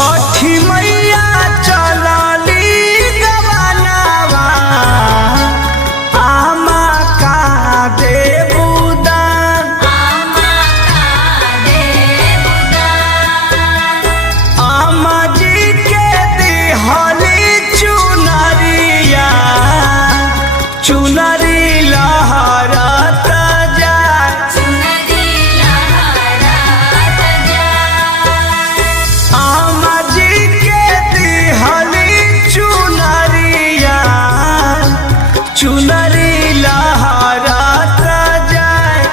छठी मैया चलली गवनवा आमा का देबुदान आमा जी के दिहली चुनरिया चुनरी लहरत चुनरी लहरात जाए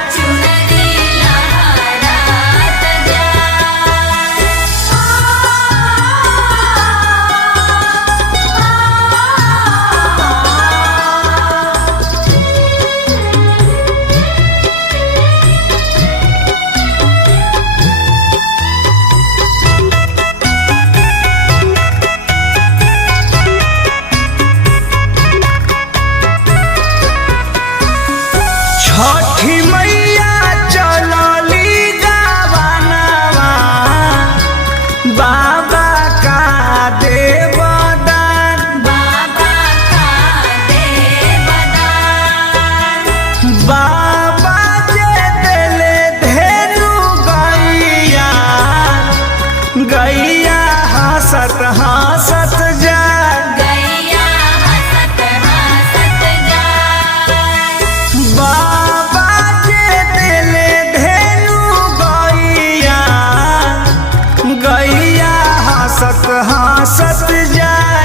छठी मैया चलली गवनवा बाबा का देवदान बाबा जे देले धेनु गैया गैया हंसत हंसत जाए हंसत हंसत जाए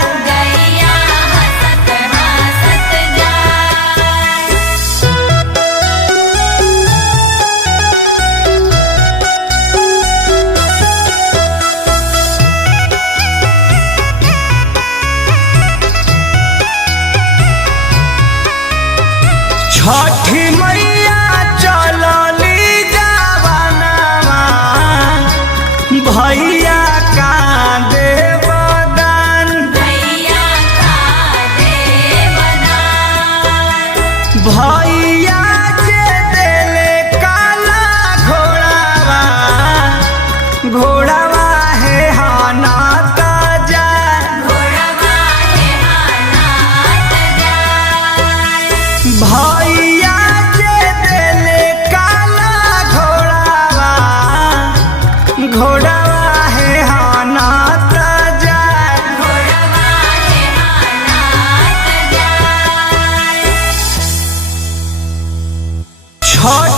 छठी मैया चलली गवनवा भैया का भैया जे देले काला घोड़ावा घोड़ावा है हानात जाए भैया जे देले काला घोड़ावा घोड़ावा है हानात जाए छठ